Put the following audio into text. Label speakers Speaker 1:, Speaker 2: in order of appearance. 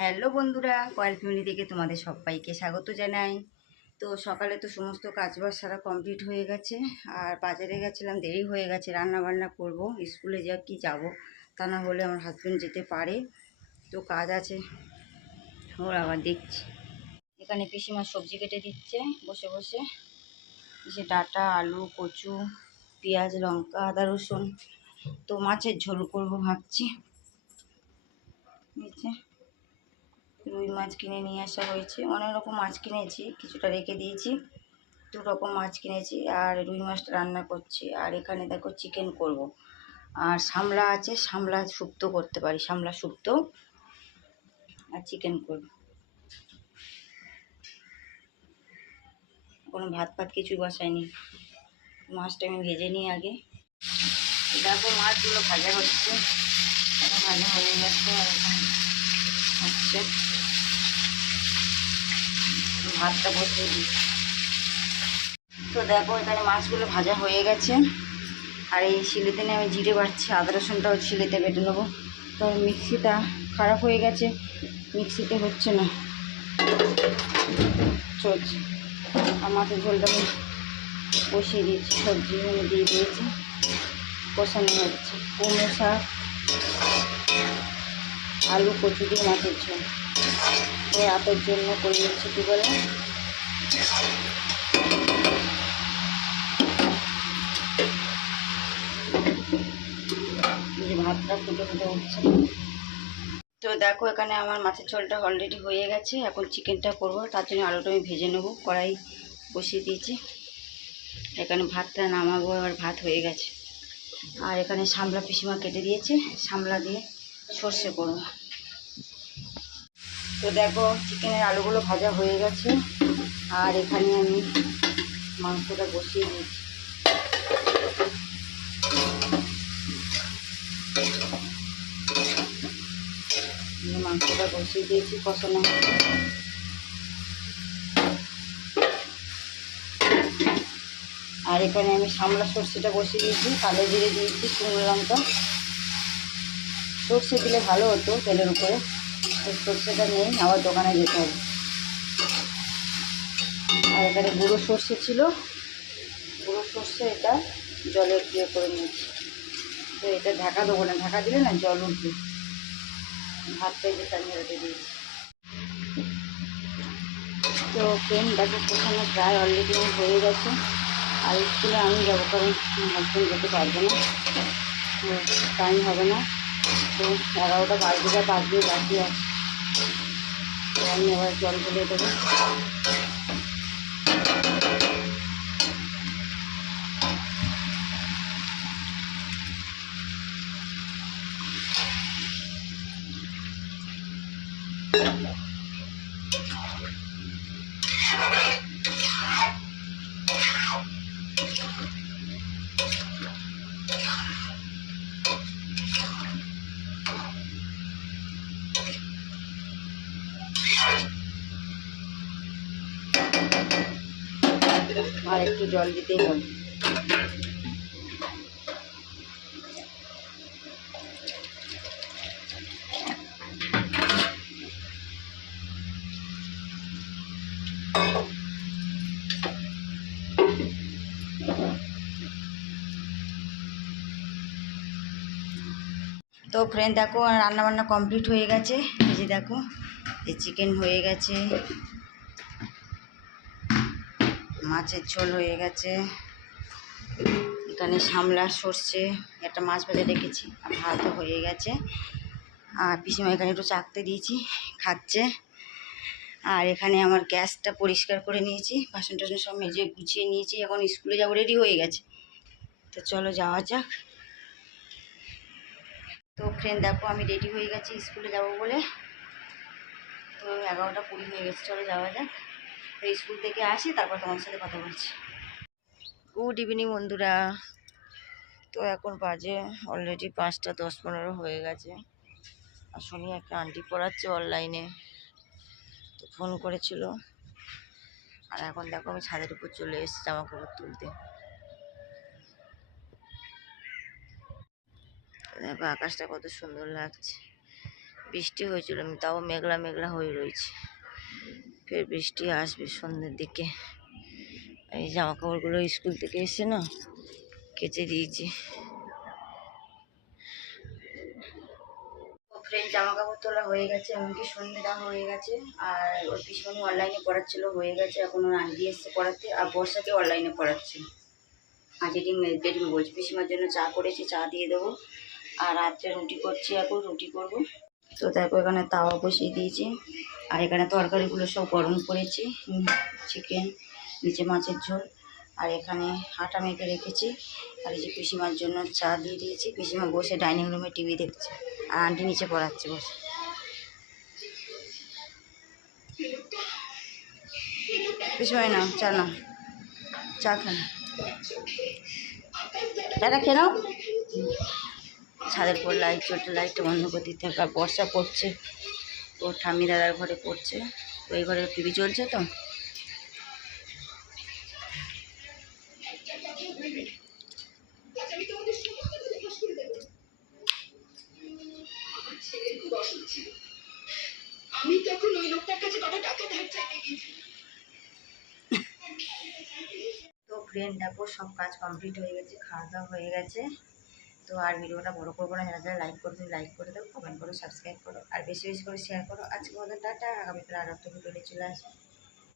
Speaker 1: Hello বন্ধুরা, coil family থেকে তোমাদের সবাইকে স্বাগত জানাই। তো সকালে তো সমস্ত কাজবাজ সারা কমপ্লিট হয়ে গেছে, আর বাজারে গেছিলাম, দেরি হয়ে গেছে রান্না বান্না করব, স্কুলে যা কি যাব তা না হলে আমার হাজব্যান্ড যেতে পারে। তো কাজ আছে, ওর আবার দেখছি। এখানে পিসিমা সবজি কেটে দিচ্ছে, বসে বসে। যে ডাটা, আলু, কচু, পেঁয়াজ, লঙ্কা, আদা, রসুন, তো মাছের ঝোল করব ভাবছি। রুই মাছ কিনে নিয়ে আসা হয়েছে। অনেক রকম মাছ কিনেছি, কিছুটা রেখে দিয়েছি। দু রকম মাছ কিনেছি আর রুই মাছটা রান্না করছি। আর এখানে দেখো চিকেন করব। আর সামলা আছে, সামলা শুক্তো করতে পারি, সামলা শুক্তো আর চিকেন করব। কোনো ভাত ফাত কিছু বসায়নি মাছটা আমি ভেজে নিই আগে। দেখো মাছগুলো ভাজা হচ্ছে। ভাজা হয়ে গেছে হচ্ছে ভাতটা বসিয়ে দিই। তো দেখো, এখানে মাছগুলো ভাজা হয়ে গেছে। আর এই শিলেতে নিয়ে আমি জিরে বাড়ছি, আদা রসুনটাও শিলেতে বেটে নেব। তো মিক্সিটা খারাপ হয়ে গেছে, মিক্সিতে হচ্ছে না। চলছে। আর মাছের ঝোলটা আমি বসিয়ে দিয়েছি, সবজি দিয়ে দিয়েছি। কষানো হচ্ছে। কুমড়ো শাক। আলু কচু দিয়ে মাছের ঝোল। ওই আপের জন্য করে দিচ্ছি কী বলে? ভাতটা ফুটে ফুটে উঠছে। তো দেখো, এখানে আমার মাছের ঝোলটা অলরেডি হয়ে গেছে। এখন চিকেনটা করব। তার জন্য আলুটা আমি ভেজে নেব। কড়াই বসিয়ে দিয়েছি। এখানে ভাতটা নামাবো, এবার ভাত হয়ে গেছে। আর এখানে সামলা পিসিমা কেটে দিয়েছে। সামলা দিয়ে সর্ষে করব। তো দেখো চিকেনের আলুগুলো ভাজা হয়ে গেছে। আর এখানে আমি মাংসটা বসিয়ে দিয়েছি। মাংসটা বসিয়ে দিয়েছি কষানো। আর এখানে আমি সামলা সর্ষেটা বসিয়ে দিয়েছি, কালো জিরে দিয়েছি, শুকনো লঙ্কা। সর্ষে দিলে ভালো হতো তেলের উপরে। সর্ষেটা নেই আবার দোকানে যেতে হবে। আর এখানে গুঁড়ো সর্ষে ছিল। গুঁড়ো সর্ষে এটা জলে দিয়ে করে নিয়েছি। তো এটা ঢাকা দেবো না। ঢাকা দিলে না জল উঠবে। ভাতটা যেটা আমি রেখে দিয়েছি। তো ট্রেন দেখো কোথানো প্রায় অলরেডি হয়ে গেছে। আর স্কুলে আমি যাব, কারণ হাজব্যান্ড যেতে পারব না। টাইম হবে না। তো এগারোটা বাজবে বা বাজবে বাকি আছে। আমি এবার জল বলে দেবো আর একটু জল দিতেই হবে। তো ফ্রেন্ড দেখো রান্না বান্না কমপ্লিট হয়ে গেছে। এই যে দেখো এই চিকেন হয়ে গেছে। মাছের ঝোল হয়ে গেছে। এখানে সামলা সর্ষে, একটা মাছ ভেজে রেখেছি, আর ভাত হয়ে গেছে। আর পিসিমা এখানে একটু চাকতে দিয়েছি, খাচ্ছে। আর এখানে আমার গ্যাসটা পরিষ্কার করে নিয়েছি বাসন টাসন সব মেজে গুছিয়ে নিয়েছি, এখন স্কুলে যাব, রেডি হয়ে গেছে। তো চলো যাওয়া যাক। তো ফ্রেন্ড দেখো আমি রেডি হয়ে গেছি, স্কুলে যাব বলে। এগারোটা কুড়ি হয়ে গেছে চলো যাওয়া যাক। তো স্কুল থেকে আসি, তারপর তোমার সাথে কথা বলছি। গুড ইভিনিং বন্ধুরা। তো এখন বাজে অলরেডি পাঁচটা দশ পনেরো হয়ে গেছে। আর শুনি একটা আন্টি পড়াচ্ছে অনলাইনে তো ফোন করেছিল। আর এখন দেখো আমি ছাদের উপর চলে এসেছি জামা কাপড় তুলতে দেখো আকাশটা কত সুন্দর লাগছে।
Speaker 2: বৃষ্টি হয়েছিল তাও মেঘলা মেঘলা হয়ে রয়েছে। ফের বৃষ্টি আসবে সন্ধ্যের দিকে। এই জামা কাপড়গুলো স্কুল থেকে এসে না কেচে দিয়েছি।
Speaker 1: ফ্রেন্ড জামা কাপড় তোলা হয়ে গেছে, এমনকি সন্ধ্যে হয়ে গেছে। আর ওর পিছনে অনলাইনে পড়াচ্ছিল, হয়ে গেছে। এখন ওর আন্টি এসছে পড়াতে, আর বর্ষাকে অনলাইনে পড়াচ্ছে। আর যেটি যেটি বলছি, পিসিমার জন্য চা করেছি, চা দিয়ে দেবো। আর রাত্রে রুটি করছি, এখন রুটি করব। তো দেখো এখানে তাওয়া বসিয়ে দিয়েছি। আর এখানে তরকারিগুলো সব গরম করেছি। চিকেন নিচে মাছের ঝোল। আর এখানে আটা মেখে রেখেছি। আর এই যে পিসিমার জন্য চা দিয়ে দিয়েছি। পিসিমা বসে ডাইনিং রুমে টিভি দেখছে। আর আন্টি নিচে পড়াচ্ছে বসে। পিসিমাই নাও, চা নাও। চা খান চাটা খেয়ে নাও। ছাদের পর লাইট চলছে লাইটটা বন্ধ করে দিতে হবে। আর বর্ষা পড়ছে ও ঠাম্মি দাদার ঘরে পড়ছে। ওই ঘরে টিভি চলছে তো? তো ফ্রেন্ড দেখো সব কাজ কমপ্লিট হয়ে গেছে, খাওয়া দাওয়া হয়ে গেছে। তো আর ভিডিওটা বড় করব না, যারা যারা লাইক করবে লাইক করে দাও কমেন্ট করো সাবস্ক্রাইব করো, আর বেশি বেশি করে শেয়ার করো। আজকে মতো টাটা, আগামীকাল আর একটা ভিডিও চলে আসবে।